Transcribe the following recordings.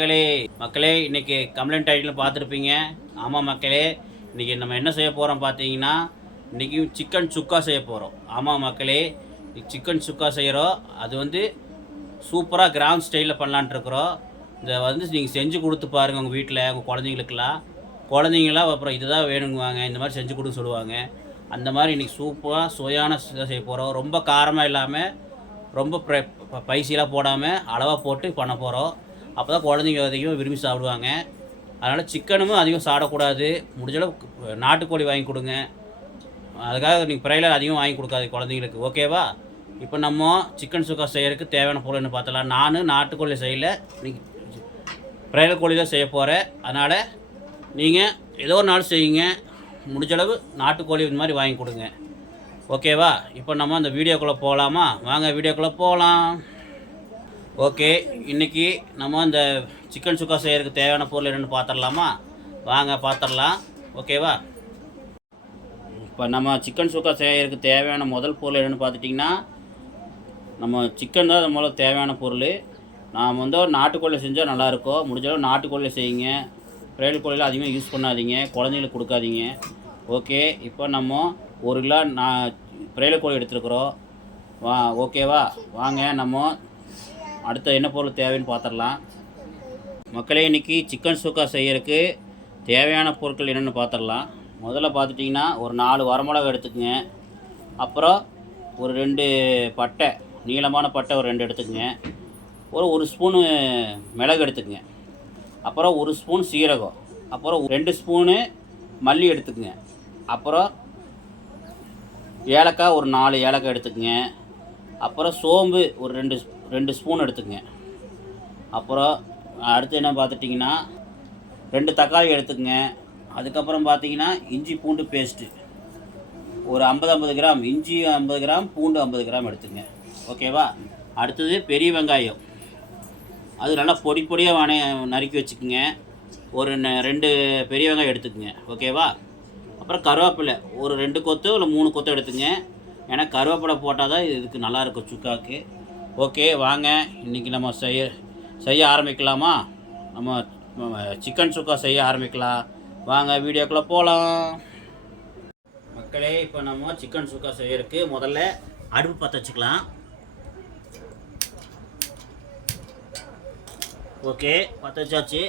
மக்களே மக்களே இன்னைக்கு கம்ப்ளைண்ட் டைட்டில் பார்த்துருப்பீங்க. ஆமாம் மக்களே இன்னைக்கு நம்ம என்ன செய்ய போகிறோம் பார்த்தீங்கன்னா இன்றைக்கும் சிக்கன் சுக்கா செய்ய போகிறோம் ஆமாம் மக்களே சிக்கன் சுக்கா செய்கிறோம் அது வந்து சூப்பராக கிராம் ஸ்டைலில் பண்ணலான்ட்ருக்குறோம் இதை வந்து நீங்கள் செஞ்சு கொடுத்து பாருங்கள் உங்கள் வீட்டில் உங்கள் குழந்தைங்களுக்கெல்லாம். குழந்தைங்களாம் அப்புறம் இதுதான் வேணுங்குவாங்க இந்த மாதிரி செஞ்சு கொடுன்னு சொல்லுவாங்க. அந்த மாதிரி இன்றைக்கி சூப்பராக சுவையான இதை செய்ய போகிறோம் ரொம்ப காரமாக இல்லாமல் ரொம்ப ப்ரை ப- பைசிலாம் போடாமல் அளவாக போட்டு பண்ண போகிறோம் அப்போ தான் குழந்தைங்க அதிகம் விரும்பி சாப்பிடுவாங்க. அதனால் சிக்கனும் அதிகம் சாப்பிடக்கூடாது. முடிஞ்சளவுக்கு நாட்டுக்கோழி வாங்கி கொடுங்க. அதுக்காக நீங்கள் பிரைலர் அதிகம் வாங்கி கொடுக்காது குழந்தைங்களுக்கு. ஓகேவா? இப்போ நம்ம சிக்கன் சுக்கா செய்யறதுக்கு தேவையான பொருள் என்ன பார்த்தலாம் நான் நாட்டுக்கோழி செய்யல. நீங்கள் பிரைலர் கோழி தான் செய்ய போகிறேன் அதனால் நீங்கள் ஏதோ ஒரு நாள் செய்யுங்க. முடிஞ்ச அளவு நாட்டுக்கோழி இந்த மாதிரி வாங்கி கொடுங்க. ஓகேவா? இப்போ நம்ம அந்த வீடியோக்குள்ளே போகலாமா வாங்க வீடியோக்குள்ளே போகலாம் ஓகே இன்றைக்கி நம்ம இந்த சிக்கன் சுக்கா செய்யறதுக்கு தேவையான பொருள் என்னென்னு பார்த்துடலாமா வாங்க பார்த்துடலாம் ஓகேவா? இப்போ நம்ம சிக்கன் சுக்கா செய்யறதுக்கு தேவையான முதல் பொருள் என்னென்னு பார்த்துட்டிங்கன்னா நம்ம சிக்கன் தான் முதல்ல தேவையான பொருள். நாம் வந்து நாட்டுக்கோழி செஞ்சால் நல்லாயிருக்கும். முடிஞ்சளவு நாட்டுக்கோழியில் செய்யுங்க. பிரைவேட் கோழியில் அதிகமாக யூஸ் பண்ணாதீங்க. குழந்தைங்களுக்கு கொடுக்காதீங்க. ஓகே இப்போ நம்ம ஒரு கிலோ நான் பிரைவேட் கோழி எடுத்துருக்குறோம். வா ஓகேவா? வாங்க நம்ம அடுத்த என்ன பொருள் தேவைன்னு பார்த்துடலாம். மக்களே இன்னைக்கு சிக்கன் சுக்கா செய்யறதுக்கு தேவையான பொருட்கள் என்னென்னு பார்த்துடலாம். முதல்ல பார்த்துட்டிங்கன்னா ஒரு நாலு வரமிளகா எடுத்துக்கங்க. அப்புறம் ஒரு ரெண்டு பட்டை நீளமான பட்டை ஒரு ரெண்டு எடுத்துக்கங்க. ஒரு ஒரு ஸ்பூனு மிளகு எடுத்துக்கங்க. அப்புறம் ஒரு ஸ்பூன் சீரகம். அப்புறம் ரெண்டு ஸ்பூனு மல்லி எடுத்துக்கங்க. அப்புறம் ஏலக்காய் ஒரு நாலு ஏலக்காய் எடுத்துக்கங்க. அப்புறம் சோம்பு ஒரு ரெண்டு ரெண்டு ஸ்பூன் எடுத்துக்கங்க. அப்புறம் அடுத்து என்ன பார்த்துட்டிங்கன்னா ரெண்டு தக்காளி எடுத்துக்கங்க. அதுக்கப்புறம் பார்த்தீங்கன்னா இஞ்சி பூண்டு பேஸ்ட்டு ஒரு ஐம்பது ஐம்பது கிராம் இஞ்சி ஐம்பது கிராம் பூண்டு ஐம்பது கிராம் எடுத்துங்க ஓகேவா அடுத்தது பெரிய வெங்காயம். அது நல்லா பொடி பொடியாக வண நறுக்கி வச்சுக்கோங்க. ஒரு ந- ரெண்டு பெரிய வெங்காயம் எடுத்துக்கோங்க. ஓகேவா அப்புறம் கருவேப்பிலை. ஒரு ரெண்டு கொத்து இல்லை மூணு கொத்து எடுத்துங்க ஏன்னா கருவேப்பிலை போட்டால் தான் இதுக்கு நல்லாயிருக்கும் சுக்காவுக்கு ஓகே வாங்க. இன்றைக்கி நம்ம செய்ய செய்ய ஆரம்பிக்கலாமா? நம்ம சிக்கன் சுக்கா செய்ய ஆரம்பிக்கலாம். வாங்க வீடியோக்குள்ளே போகலாம் மக்களே இப்போ நம்ம சிக்கன் சுக்கா செய்யறதுக்கு முதல்ல அடுப்பு பற்ற வச்சுக்கலாம். ஓகே பற்ற வச்சாச்சு.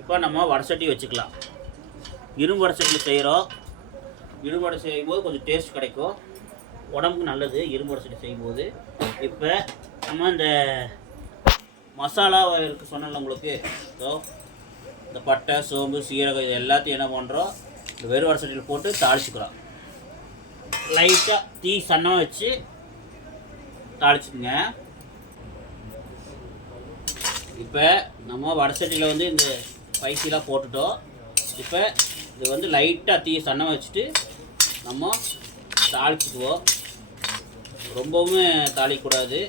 இப்போ நம்ம வடசட்டி வச்சுக்கலாம். இரும்பு வடசட்டியில் செய்கிறோம் இரும்பு வடை செய்யும்போது கொஞ்சம் டேஸ்ட் கிடைக்கும். உடம்புக்கு நல்லது இரும்பு வடசட்டி செய்யும்போது. இப்போ நம்ம இந்த மசாலா இருக்கு சொன்னல உங்களுக்கு. ஸோ இந்த பட்டை சோம்பு சீரகம் இது எல்லாத்தையும் என்ன பண்ணுறோம் இந்த வெறும் சட்டியில் போட்டு தாளிச்சுக்கிறோம். லைட்டாக தீ சன்னம் வச்சு தாளிச்சுக்குங்க. இப்போ நம்ம வடசட்டியில் வந்து இந்த ஸ்பைசிலாம் போட்டுட்டோம். இப்போ இது வந்து லைட்டாக தீ சன்னம் வச்சுட்டு நம்ம தாளிச்சுக்குவோம். ரொம்பவுமே தாளிக்கக்கூடாது.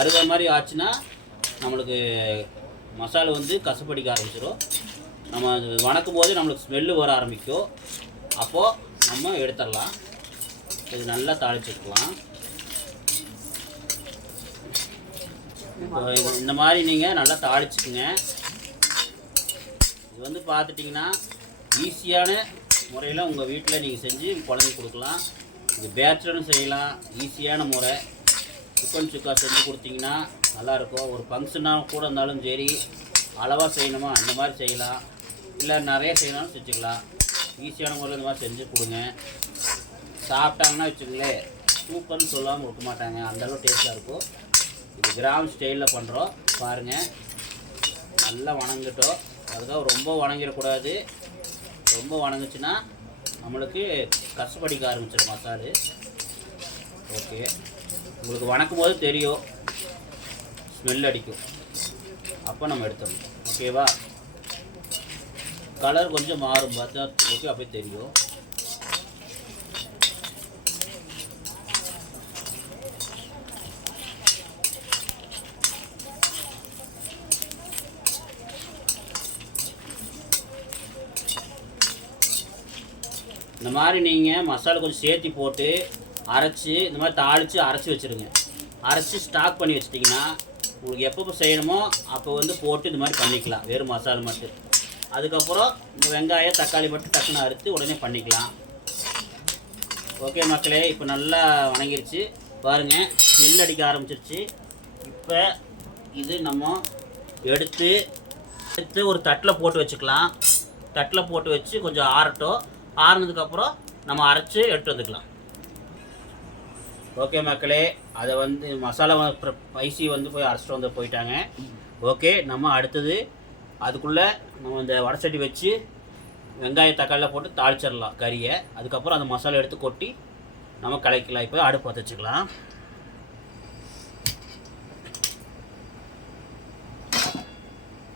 கருகிற மாதிரி ஆச்சுன்னா நம்மளுக்கு மசாலா வந்து கசப்படிக்க ஆரம்பிச்சிடும் நம்ம வணக்கும் போது நம்மளுக்கு ஸ்மெல்லு வர ஆரம்பிக்கும். அப்போது நம்ம எடுத்துடலாம். இது நல்லா தாளிச்சுக்கலாம். இந்த மாதிரி நீங்கள் நல்லா தாளிச்சுக்குங்க. இது வந்து பார்த்துட்டிங்கன்னா ஈஸியான முறையில் உங்கள் வீட்டில் நீங்கள் செஞ்சு குழந்தைங்க கொடுக்கலாம். இது பேச்சுலரும் செய்யலாம். ஈஸியான முறை. சிக்கன் சுக்கா செஞ்சு கொடுத்தீங்கன்னா நல்லாயிருக்கும். ஒரு ஃபங்க்ஷனாக கூட இருந்தாலும் சரி அளவாக செய்யணுமா அந்த மாதிரி செய்யலாம். இல்லை நிறைய செய்யணும்னு செஞ்சுக்கலாம். ஈஸியான முறையில் இந்த மாதிரி செஞ்சு கொடுங்க. சாப்பிட்டாங்கன்னா வச்சுங்களேன் சூப்பர்னு சொல்லாமல் கொடுக்க மாட்டாங்க. அந்தளவு டேஸ்ட்டாக இருக்கும். இது கிராம் ஸ்டைலில் பண்ணுறோம் பாருங்கள் நல்லா வணங்கட்டும். அதுக்காக ரொம்ப வணங்கிடக்கூடாது. ரொம்ப வணங்குச்சுன்னா நம்மளுக்கு கஷ்டப்படிக்க ஆரம்பிச்சிடும் மசாலு. ஓகே உங்களுக்கு வணக்கும் போது தெரியும். ஸ்மெல் அடிக்கும். அப்போ நம்ம எடுத்துடணும். ஓகேவா கலர் கொஞ்சம் மாறும். பார்த்தா ஓகே அப்படியே தெரியும். இந்த மாதிரி நீங்கள் மசாலா கொஞ்சம் சேர்த்தி போட்டு அரைச்சி இந்த மாதிரி தாளித்து அரைச்சி வச்சுருங்க. அரைச்சி ஸ்டாக் பண்ணி வச்சிட்டிங்கன்னா உங்களுக்கு எப்போ செய்யணுமோ அப்போ வந்து போட்டு இந்த மாதிரி பண்ணிக்கலாம். வெறும் மசாலா மட்டும். அதுக்கப்புறம் இந்த வெங்காயம் தக்காளி மட்டும் டக்குன்னு அறுத்து உடனே பண்ணிக்கலாம். ஓகே மக்களே இப்போ நல்லா வணங்கிருச்சு. பாருங்கள் நெல் அடிக்க ஆரம்பிச்சிருச்சு. இப்போ இது நம்ம எடுத்து எடுத்து ஒரு தட்டில் போட்டு வச்சுக்கலாம். தட்டில் போட்டு வச்சு கொஞ்சம் ஆறட்டும். ஆறுனதுக்கப்புறம் நம்ம அரைச்சி எடுத்து வந்துக்கலாம். ஓகே மக்களே அதை வந்து மசாலா ஸ்பைசி வந்து போய் அரைச்சிட்டு வந்து போயிட்டாங்க. ஓகே நம்ம அடுத்தது அதுக்குள்ளே நம்ம இந்த வடச்சட்டி வச்சு வெங்காயம் தக்காளியில் போட்டு தாளிச்சிடலாம் கறியை. அதுக்கப்புறம் அந்த மசாலா எடுத்து கொட்டி நம்ம கலக்கலாம் இப்போ அடுப்பு பற்ற வச்சுக்கலாம்.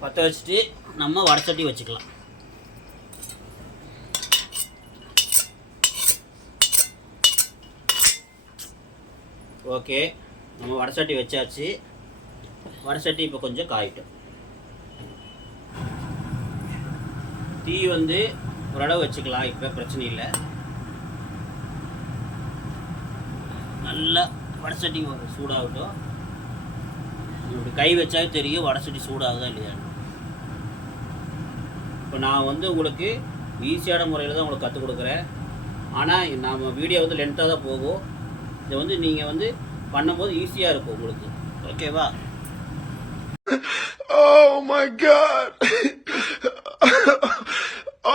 பற்ற வச்சுட்டு நம்ம வடச்சட்டி வச்சுக்கலாம். ஓகே நம்ம வடசட்டி வச்சாச்சு. வடசட்டி இப்போ கொஞ்சம் காயிட்டும். தீ வந்து ஓரளவு வச்சுக்கலாம் இப்போ பிரச்சனை இல்லை. நல்லா வடசட்டி சூடாகட்டும். இப்படி கை வச்சாலே தெரியும் வடசட்டி சூடாகுதா இல்லையா இப்போ நான் வந்து உங்களுக்கு ஈஸியான முறையில் தான் உங்களுக்கு கற்றுக் கொடுக்குறேன். ஆனால் நாம் வீடியோ வந்து லென்த்தாக தான் போகும். இதை வந்து நீங்கள் வந்து பண்ணும்போது ஈஸியாக இருக்கும் உங்களுக்கு. ஓகேவா Oh my god!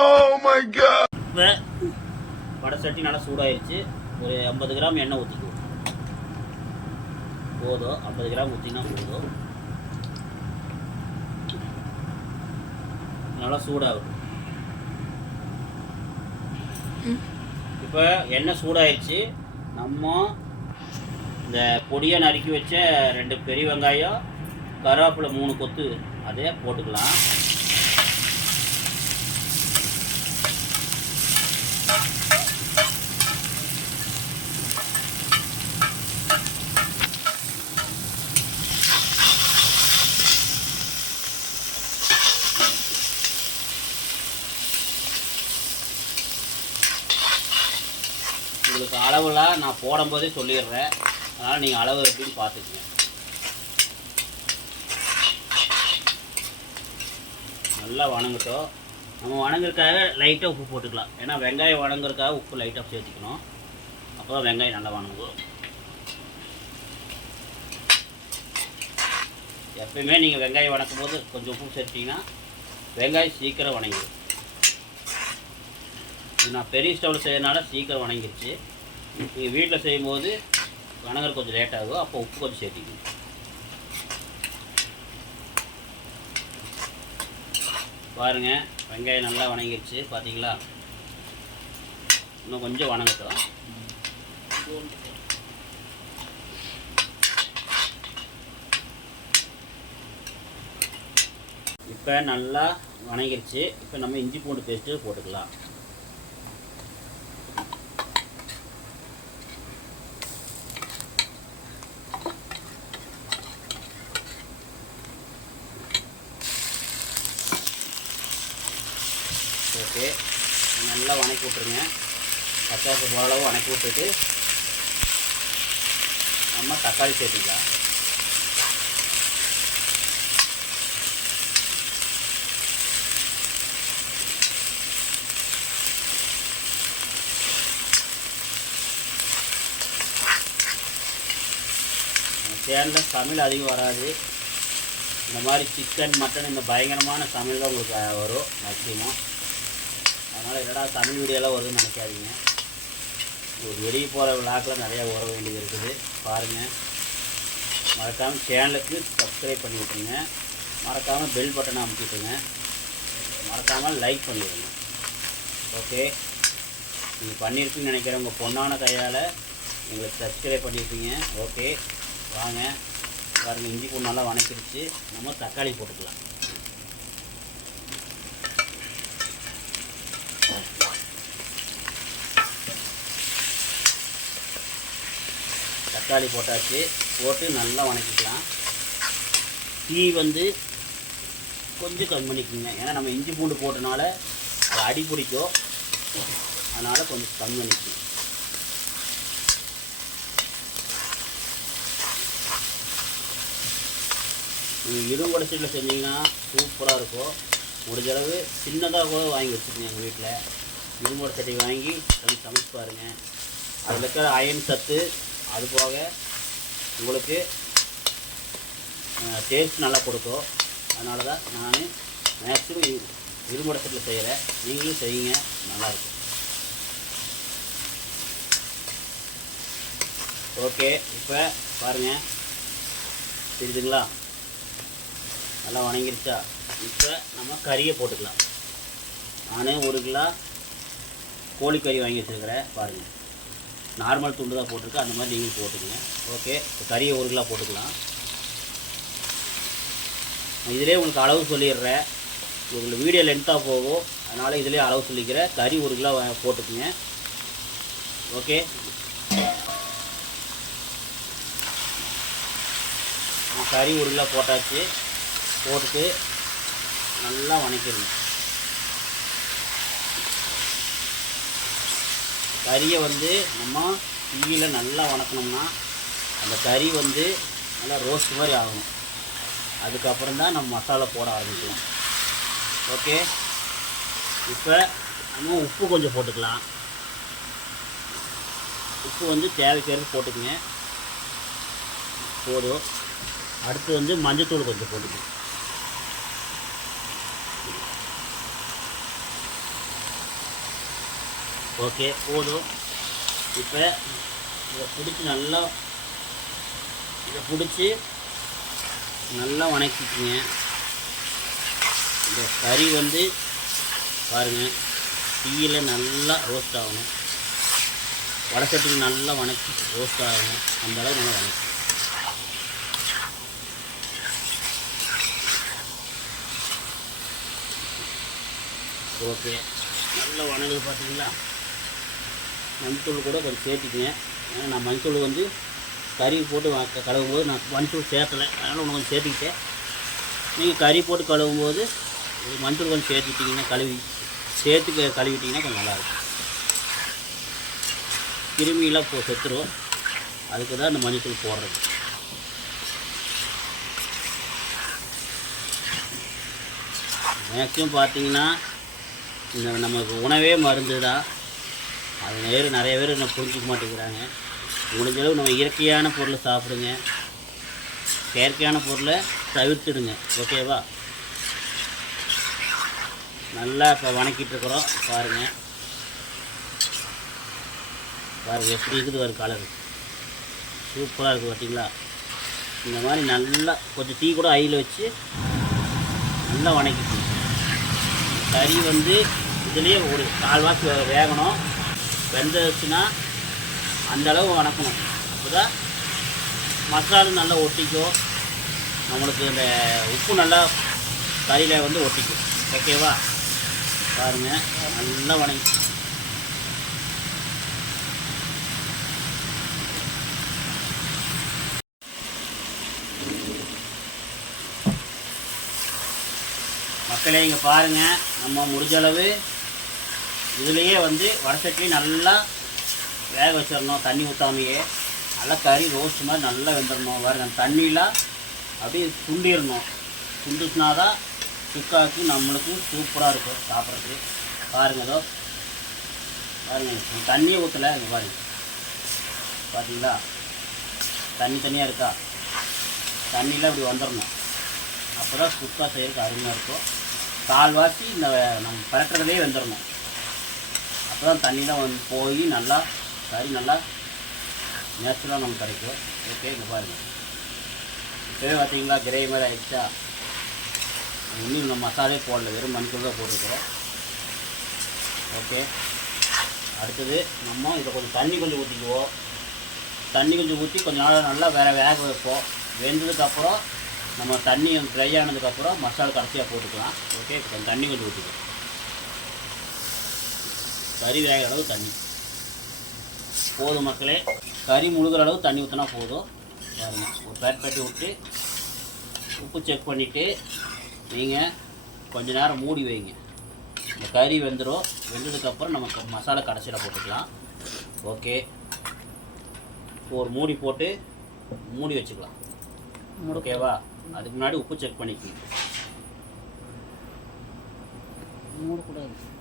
oh my god! இப்போ வடை சட்டி நல்லா சூடாயிருச்சு. ஒரு ஐம்பது கிராம் எண்ணெய் ஊற்றிக்குவோம் போதும். ஐம்பது கிராம் ஊற்றினா போதும். நல்லா சூடாகும் இப்போ எண்ணெய் சூடாயிருச்சு. நம்ம இந்த பொடியை நறுக்கி வச்ச ரெண்டு பெரிய வெங்காயம் கருவேப்பிலை மூணு கொத்து அதே போட்டுக்கலாம். உங்களுக்கு அளவுலாம் நான் போடும்போதே சொல்லிடுறேன். அதனால் நீங்கள் அளவு எப்படின்னு பார்த்துக்குங்க. நல்லா வணங்கட்டும். நம்ம வணங்குறதுக்காக லைட்டாக உப்பு போட்டுக்கலாம். ஏன்னா வெங்காயம் வணங்குறதுக்காக உப்பு லைட்டாக சேர்த்துக்கணும். அப்போ தான் வெங்காயம் நல்லா வணங்கும். எப்பயுமே நீங்கள் வெங்காயம் வணக்கும் போது கொஞ்சம் உப்பு சேர்த்திங்கன்னா வெங்காயம் சீக்கிரம் வணங்கிடும். இது நான் பெரிய ஸ்டவ்வில் செய்யறதுனால சீக்கிரம் வணங்கிருச்சு. நீங்கள் வீட்டில் செய்யும்போது வணங்குறது கொஞ்சம் லேட் ஆகும். அப்போ உப்பு கொஞ்சம் சேர்த்திக்கணும். பாருங்கள் வெங்காயம் நல்லா வணங்கிடுச்சு பார்த்தீங்களா இன்னும் கொஞ்சம் வணங்கட்டும். இப்போ நல்லா வணங்கிருச்சு. இப்போ நம்ம இஞ்சி பூண்டு பேஸ்ட்டு போட்டுக்கலாம் ஓகே நல்லா வணக்கி விட்ருங்க பச்சாசு ஓரளவு வணக்கி விட்டுட்டு நம்ம தக்காளி சேர்த்துக்கலாம். சேனலில் தமிழ் அதிகம் வராது. இந்த மாதிரி சிக்கன் மட்டன் இந்த பயங்கரமான சமையல் தான் உங்களுக்கு வரும். மேக்ஸிமம் அதனால் என்னடா தமிழ் வீடியோலாம் வருதுன்னு நினைக்காதீங்க. ஒரு வெளியே போகிற விழாக்கெலாம் நிறையா வர வேண்டியது இருக்குது. பாருங்கள் மறக்காமல் சேனலுக்கு சப்ஸ்கிரைப் பண்ணி விட்ருங்க மறக்காமல் பெல் பட்டனை அமுத்திட்டுங்க மறக்காமல் லைக் பண்ணிடுங்க. ஓகே நீங்கள் பண்ணியிருக்குன்னு நினைக்கிறேன். உங்கள் பொண்ணான கையால் எங்களுக்கு சப்ஸ்கிரைப் பண்ணியிருப்பீங்க ஓகே வாங்க. பாருங்கள் இஞ்சி பூண்டு நல்லா வணக்கிடுச்சு நம்ம தக்காளி போட்டுக்கலாம். தக்காளி போட்டாச்சு. போட்டு நல்லா வணக்கிக்கலாம். டீ வந்து கொஞ்சம் கம்மி பண்ணிக்கோங்க. ஏன்னா நம்ம இஞ்சி பூண்டு போட்டனால அது அடி பிடிக்கும். அதனால் கொஞ்சம் கம்மி பண்ணிக்கணும் நீங்கள் இரும்பு வடச்சட்டியில் செஞ்சீங்கன்னா சூப்பராக இருக்கும். முடிஞ்சளவு சின்னதாக கூட வாங்கி வச்சுக்கோங்க எங்கள் வீட்டில் இரும்பு சட்டி வாங்கி கொஞ்சம் சமைச்சு பாருங்கள் அதில் இருக்கிற அயன் சத்து அது போக உங்களுக்கு டேஸ்ட் நல்லா கொடுக்கும். அதனால தான் நான் மேக்ஸிமம் இரும்பு செய்கிறேன் நீங்களும் செய்யுங்க நல்லாயிருக்கும். ஓகே இப்போ பாருங்கள் தெரியுதுங்களா? நல்லா வணங்கிருச்சா? இப்போ நம்ம கறியை போட்டுக்கலாம். நானே ஒரு கிலோ கோழிக்கறி வாங்கி வச்சுருக்கிறேன் பாருங்கள் நார்மல் துண்டு தான் போட்டிருக்கேன் அந்த மாதிரி நீங்கள் போட்டுக்கங்க. ஓகே. இப்போ கறியை ஒரு கிலோ போட்டுக்கலாம். இதிலே உங்களுக்கு அளவு சொல்லிடுறேன். உங்களுக்கு வீடியோ லென்த்தாக போகும். அதனால் இதிலே அளவு சொல்லிக்கிறேன். கறி ஒரு கிலோ போட்டுக்குங்க. ஓகே. கறி ஒரு கிலோ போட்டாச்சு. போட்டுட்டு நல்லா வணக்கிடணும். கறியை வந்து நம்ம தீயில் நல்லா வணக்கணும்னா அந்த கறி வந்து நல்லா ரோஸ்ட் மாதிரி ஆகணும். அதுக்கப்புறம் தான் நம்ம மசாலா போட ஆரம்பிக்கலாம். ஓகே இப்போ நம்ம உப்பு கொஞ்சம் போட்டுக்கலாம். உப்பு வந்து தேவைக்கேற்ப போட்டுக்கங்க. போதும். அடுத்து வந்து மஞ்சத்தூள் கொஞ்சம் போட்டுக்கணும் ஓகே போதும். இப்போ இதை பிடிச்சி நல்லா இதை பிடிச்சி நல்லா வணக்கிக்குங்க. இந்த கறி வந்து பாருங்கள் டீயில் நல்லா ரோஸ்ட் ஆகணும். வடசட்டிக்கு நல்லா வணக்கி ரோஸ்ட் ஆகணும். அந்தளவுக்கு நல்லா வணக்கி. ஓகே. நல்லா வணங்குது பார்த்தீங்களா மஞ்சத்தூள் கூட கொஞ்சம் சேர்த்துக்குங்க. ஏன்னா நான் மஞ்சத்தூள் வந்து கறி போட்டு கழுவும் போது நான் மஞ்சத்தூள் சேர்த்தலை. அதனால் ஒன்று கொஞ்சம் சேர்த்துக்கிட்டேன். நீங்கள் கறி போட்டு கழுவும் போது மஞ்சள் கொஞ்சம் சேர்த்துக்கிட்டிங்கன்னா கழுவி சேர்த்து கழுவிட்டிங்கன்னா கொஞ்சம் நல்லாயிருக்கும். கிருமியெல்லாம் போ செத்துரும். அதுக்கு தான் இந்த மஞ்சத்தூள் போடுறது. மேக்ஸிமம் பார்த்தீங்கன்னா இந்த நமக்கு உணவே மருந்து தான் அது நேரு நிறைய பேர் என்ன புரிஞ்சிக்க மாட்டேங்கிறாங்க. முடிஞ்ச அளவு நம்ம இயற்கையான பொருளை சாப்பிடுங்க. செயற்கையான பொருளை தவிர்த்துடுங்க. ஓகேவா நல்லா இப்போ வணக்கிட்டுருக்குறோம் பாருங்கள் பாருங்கள் எப்படி இருக்குது ஒரு கலர் சூப்பராக இருக்குது பார்த்தீங்களா இந்த மாதிரி நல்லா கொஞ்சம் டீ கூட ஐயில் வச்சு நல்லா வணக்கிட்டு கறி வந்து இதுலேயே ஒரு கால் வாக்கு வேகணும். வெந்துச்சுன்னா அந்த அளவு வணக்கணும். அப்போதான் மசாலும் நல்லா ஒட்டிக்கும். நம்மளுக்கு இந்த உப்பு நல்லா கறியில் வந்து ஒட்டிக்கும். ஓகேவா பாருங்கள் நல்லா வணங்கி. மக்களே இங்கே பாருங்கள் நம்ம முடிஞ்சளவு இதுலேயே வந்து வடசட்டிலையும் நல்லா வேக வச்சிடணும். தண்ணி ஊற்றாமையே நல்லா கறி ரோஸ்ட் மாதிரி நல்லா வெந்துடணும். பாருங்க தண்ணியெலாம் அப்படியே துண்டிடணும். துண்டுச்சுனா தான் சுக்காக்கு நம்மளுக்கும் சூப்பராக இருக்கும் சாப்பிட்றதுக்கு. பாருங்க ஏதோ பாருங்க தண்ணியை ஊற்றலை இங்கே பாருங்க. பார்த்தீங்களா தண்ணி தனியாக இருக்கா? தண்ணியில் இப்படி வந்துடணும். அப்போ தான் சுக்கா செய்கிறதுக்கு அருமையாக இருக்கும் கால்வாசி இந்த நம்ம பரட்டுறதுலேயே வெந்துடணும். அப்போ தான் தண்ணிலாம் வந்து போய் நல்லா கறி நல்லா நேச்சுரலாக நமக்கு கிடைக்கும். ஓகே இங்கே பாருங்கள் இப்போவே பார்த்தீங்களா கிரேவி மாதிரி ஆயிடுச்சா? இன்னும் நம்ம மசாலே போடல வெறும் மண்புல் தான் போட்டிருக்கிறோம். ஓகே அடுத்தது நம்ம இதை கொஞ்சம் தண்ணி கொஞ்சம் ஊற்றிக்குவோம் தண்ணி கொஞ்சம் ஊற்றி கொஞ்சம் நாள் நல்லா வேற வேக வைப்போம். வெந்ததுக்கப்புறம் நம்ம தண்ணி ட்ரை ஆனதுக்கப்புறம் மசாலா கடைசியாக போட்டுக்கலாம். ஓகே கொஞ்சம் தண்ணி கொஞ்சம் ஊற்றிக்கலாம் கறி வேகிற அளவு தண்ணி. போதும் மக்களே. கறி முழுகிற அளவு தண்ணி ஊற்றினா போதும். பாருங்கள் ஒரு பேட் பேட்டி விட்டு உப்பு செக் பண்ணிவிட்டு நீங்கள் கொஞ்ச நேரம் மூடி வைங்க. இந்த கறி வெந்துடும் வெந்ததுக்கப்புறம் நமக்கு மசாலா கடைசியில் போட்டுக்கலாம். ஓகே. ஒரு மூடி போட்டு மூடி வச்சுக்கலாம். ஓகேவா? அதுக்கு முன்னாடி உப்பு செக் பண்ணிக்கணும். மூடக்கூடாது.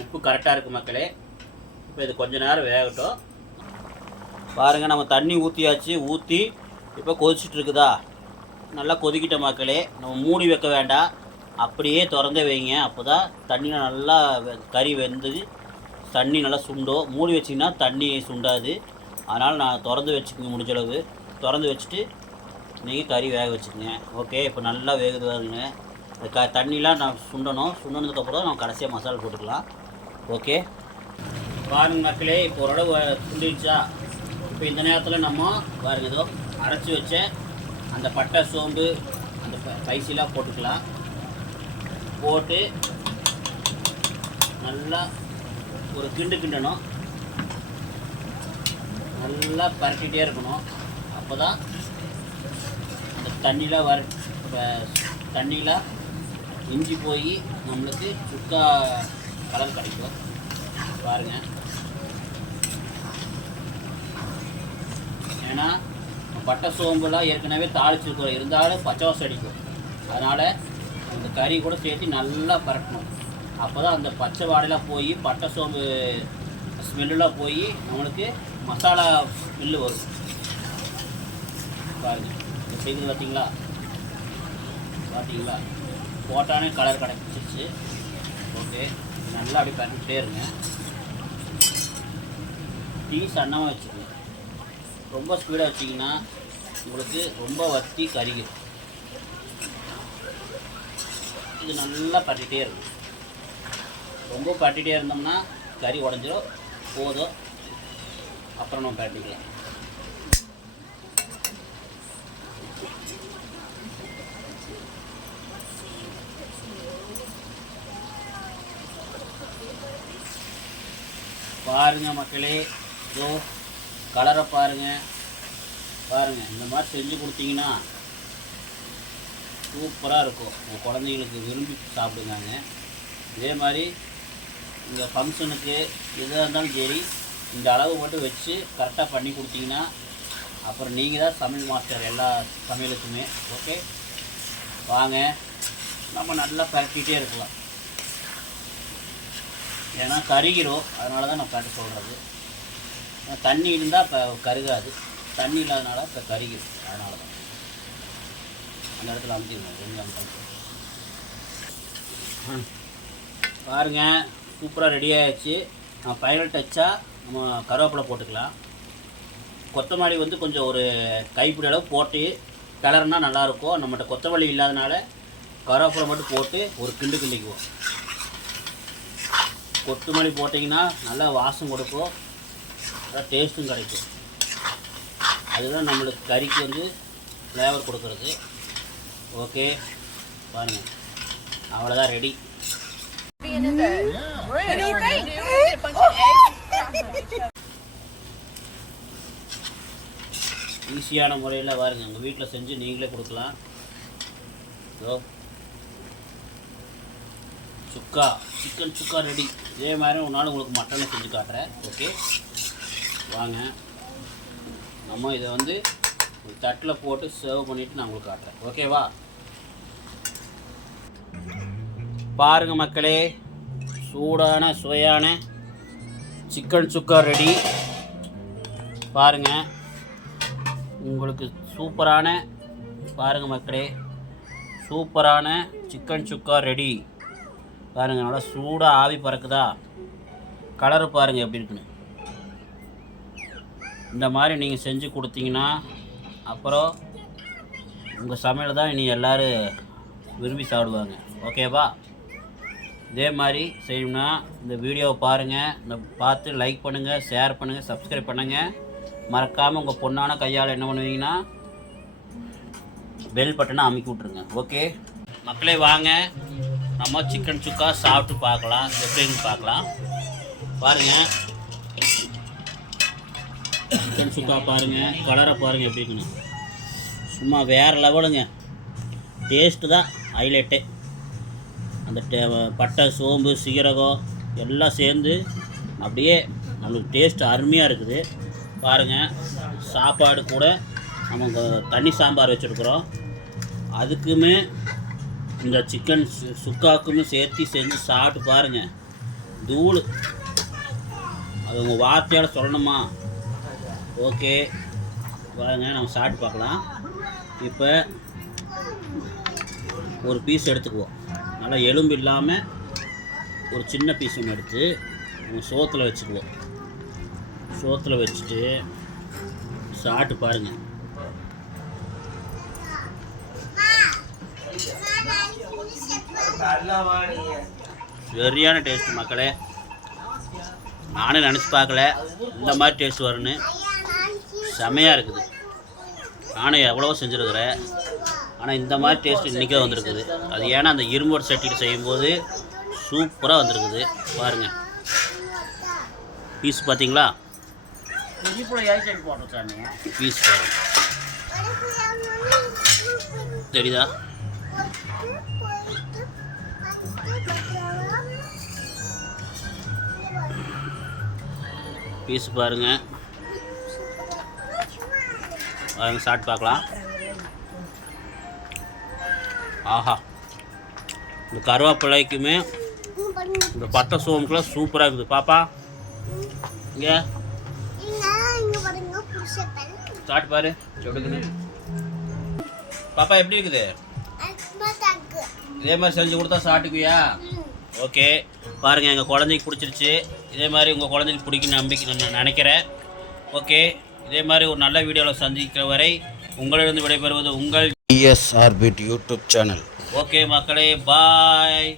உப்பு கரெக்டாக இருக்குது மக்களே. இப்போ இது கொஞ்ச நேரம் வேகட்டும். பாருங்கள் நம்ம தண்ணி ஊற்றியாச்சு ஊற்றி இப்போ கொதிச்சிட்டு இருக்குதா? நல்லா கொதிக்கிட்ட மக்களே. நம்ம மூடி வைக்க வேண்டாம். அப்படியே திறந்தே வைங்க. அப்போ தான் தண்ணியில் நல்லா வெ- கறி வெந்து தண்ணி நல்லா சுண்டும். மூடி வச்சிங்கன்னா தண்ணி சுண்டாது. அதனால் நான் திறந்து வச்சுக்கோங்க முடிஞ்சளவு திறந்து வச்சுட்டு நீங்கள் கறி வேக வச்சுக்கோங்க. ஓகே? இப்போ நல்லா வேகுது பாருங்க. க தண்ணிலாம் நான் சுண்டணும். சுண்டனதுக்கப்புறம் நம்ம கடைசியாக மசாலா போட்டுக்கலாம். ஓகே. பாருங்க மக்களே இப்போ ஓரளவு வ- இப்போ இந்த நேரத்தில் நம்ம பாருங்க ஏதோ அரைச்சி வச்ச அந்த பட்டை சோம்பு அந்த ஸ்பைசிலாம் போட்டுக்கலாம். போட்டு நல்லா ஒரு கிண்டு கிண்டணும். நல்லா பரட்டிகிட்டே இருக்கணும். அப்போ தான் அந்த தண்ணியில் வர தண்ணியில் இஞ்சி போய் நம்மளுக்கு சுக்கா கலர் கிடைக்கும். பாருங்கள் ஏன்னா பட்டை சோம்புலாம் ஏற்கனவே தாளிச்சிருக்கிறோம் இருந்தாலும் பச்சை வாசம் அடிக்கும். அதனால் அந்த கறி கூட சேர்த்து நல்லா பரட்டணும். அப்போ தான் அந்த பச்சை வாடையெல்லாம் போய் பட்டை சோம்பு ஸ்மெல்லாம் போய் நம்மளுக்கு மசாலா ஸ்மெல்லு வரும். பாருங்க. செய்து பார்த்தீங்களா பார்த்தீங்களா போட்டானே கலர் கிடச்சிருச்சு. ஓகே. நல்லா அப்படி பரட்டிகிட்டே இருங்க. டீ சன்னமாக வச்சுக்கோங்க. ரொம்ப ஸ்பீடாக வச்சிங்கன்னா உங்களுக்கு ரொம்ப வத்தி கருகிடும் இது நல்லா பட்டிகிட்டே இருக்கும். ரொம்ப பட்டிகிட்டே இருந்தோம்னா கறி உடஞ்சிரும் போதும். அப்புறம் நம்ம பட்டிக்கலாம் பாருங்கள் மக்களே. இதோ கலரை பாருங்கள் பாருங்கள் இந்த மாதிரி செஞ்சு கொடுத்தீங்கன்னா சூப்பராக இருக்கும். உங்கள் குழந்தைங்களுக்கு விரும்பி சாப்பிடுங்க இதே மாதிரி இந்த ஃபங்க்ஷனுக்கு எதாக இருந்தாலும் சரி இந்த அளவு மட்டும் வச்சு கரெக்டாக பண்ணி கொடுத்தீங்கன்னா அப்புறம் நீங்கள் தான் சமையல் மாஸ்டர் எல்லா சமையலுக்குமே. ஓகே வாங்க. நம்ம நல்லா பரட்டிகிட்டே இருக்கலாம். ஏன்னா கருகிரும் அதனால தான் நான் கட்டு சொல்கிறது தண்ணி இருந்தால் இப்போ கருகாது. தண்ணி இல்லாதனால இப்போ கருகிரும் அதனால தான் அந்த இடத்துல அமைச்சிருந்தோம் ரெண்டு அமுத்தம் பாருங்க சூப்பராக ரெடி ஆயிடுச்சு நம்ம ஃபைனல் டச்சாக நம்ம கருவேப்பிலை போட்டுக்கலாம். கொத்தமல்லி வந்து கொஞ்சம் ஒரு கைப்பிடி அளவு போட்டு கிளறுனா நல்லாயிருக்கும் நம்மகிட்ட கொத்தமல்லி இல்லாதனால கருவேப்பிலை மட்டும் போட்டு ஒரு கிண்டு கிண்டிக்குவோம். கொத்துமல்லி போட்டிங்கன்னா நல்லா வாசம் கொடுக்கும். நல்லா டேஸ்ட்டும் கிடைக்கும். அதுதான் நம்மளுக்கு கறிக்கு வந்து ஃப்ளேவர் கொடுக்குறது. ஓகே பாருங்கள் அவ்வளோதான் ரெடி ஈஸியான முறையில் பாருங்கள் உங்கள் வீட்டில் செஞ்சு நீங்களே கொடுக்கலாம். இதோ. சுக்கா சிக்கன் சுக்கா ரெடி இதே மாதிரி ஒரு நாள் உங்களுக்கு மட்டனை செஞ்சு காட்டுறேன். ஓகே வாங்க. நம்ம இதை வந்து ஒரு தட்டில் போட்டு சர்வ் பண்ணிவிட்டு நான் உங்களுக்கு காட்டுறேன். ஓகேவா பாருங்க மக்களே. சூடான சுவையான சிக்கன் சுக்கா ரெடி பாருங்கள் உங்களுக்கு சூப்பரான பாருங்க மக்களே. சூப்பரான சிக்கன் சுக்கா ரெடி பாருங்கள் நல்லா சூடாக ஆவி பறக்குதா? கலரு பாருங்கள் எப்படி இருக்குன்னு. இந்த மாதிரி நீங்கள் செஞ்சு கொடுத்தீங்கன்னா அப்புறம் உங்கள் சமையல் தான் இனி எல்லோரும் விரும்பி சாப்பிடுவாங்க. ஓகேவா? இதே மாதிரி செய்யணும்னா இந்த வீடியோவை பாருங்கள் இந்த பார்த்து லைக் பண்ணுங்கள் ஷேர் பண்ணுங்கள் சப்ஸ்கிரைப் பண்ணுங்கள் மறக்காமல் உங்கள் பொண்ணான கையால் என்ன பண்ணுவீங்கன்னா பெல் பட்டனை அமுக்கி விட்ருங்க ஓகே மக்களே வாங்க. நம்ம சிக்கன் சுக்கா சாப்பிட்டு பார்க்கலாம். எப்படின்னு பார்க்கலாம். பாருங்கள் சிக்கன் சுக்கா பாருங்கள் கலரை பாருங்கள் எப்படி இருக்குன்னு. சும்மா வேறு லெவலுங்க. டேஸ்ட்டு தான் ஹைலைட்டே அந்த டே பட்டை சோம்பு சீரகம் எல்லாம் சேர்ந்து அப்படியே நம்மளுக்கு டேஸ்ட் அருமையாக இருக்குது. பாருங்கள் சாப்பாடு கூட நம்ம தண்ணி சாம்பார் வச்சுருக்குறோம். அதுக்குமே இந்த சிக்கன் சு- சுக்காக்குமே சேர்த்து செஞ்சு சாப்பிட்டு பாருங்கள் தூள். அது உங்கள் வார்த்தையால் சொல்லணுமா? ஓகே பாருங்க நம்ம சாப்பிட்டு பார்க்கலாம். இப்போ ஒரு பீஸ் எடுத்துக்குவோம். நல்லா எலும்பு இல்லாமல் ஒரு சின்ன பீஸ் ஒன்று எடுத்து நம்ம சோத்தில் வச்சுக்குவோம். சோத்தில் வச்சுட்டு சாப்பிட்டு பாருங்கள் சரியான டேஸ்ட் மக்களே. நானும் நினச்சி பார்க்கல. இந்த மாதிரி டேஸ்ட் வரும்னு. செமையாக இருக்குது. நானும் எவ்வளவோ செஞ்சுருக்குறேன். ஆனால் இந்த மாதிரி டேஸ்ட் இன்றைக்கே வந்திருக்குது. அது ஏன்னா அந்த இரும்போடு சட்டிட்டு செய்யும்போது சூப்பராக வந்திருக்குது. பாருங்கள் பீஸ் பார்த்தீங்களா? பீஸ் பாருங்கள் தெரியுதா? பீஸ் பாருங்க. வாங்க சாப்பிட்டு பார்க்கலாம். ஆஹா. இந்த கருவேப்பிலைக்குமே இந்த பட்டை சோம்புக்குலாம் சூப்பராக இருக்குது. பாப்பா இங்கே. சாப்பிட்டு பாரு. சொடுக்குன்னு பாப்பா எப்படி இருக்குது? இதே மாதிரி செஞ்சு கொடுத்தா சாப்பிட்டுக்குவியா? ஓகே. பாருங்கள் எங்கள் குழந்தைக்கு பிடிச்சிருச்சு. இதே மாதிரி உங்கள் குழந்தைக்கு பிடிக்கும் நம்பிக்கை நான் நினைக்கிறேன். ஓகே இதே மாதிரி ஒரு நல்ல வீடியோவில் சந்திக்கிற வரை உங்களிடம் விடைபெறுவது உங்கள் டிஎஸ்ஆர்பிட் யூடியூப் சேனல் ஓகே மக்களே பாய்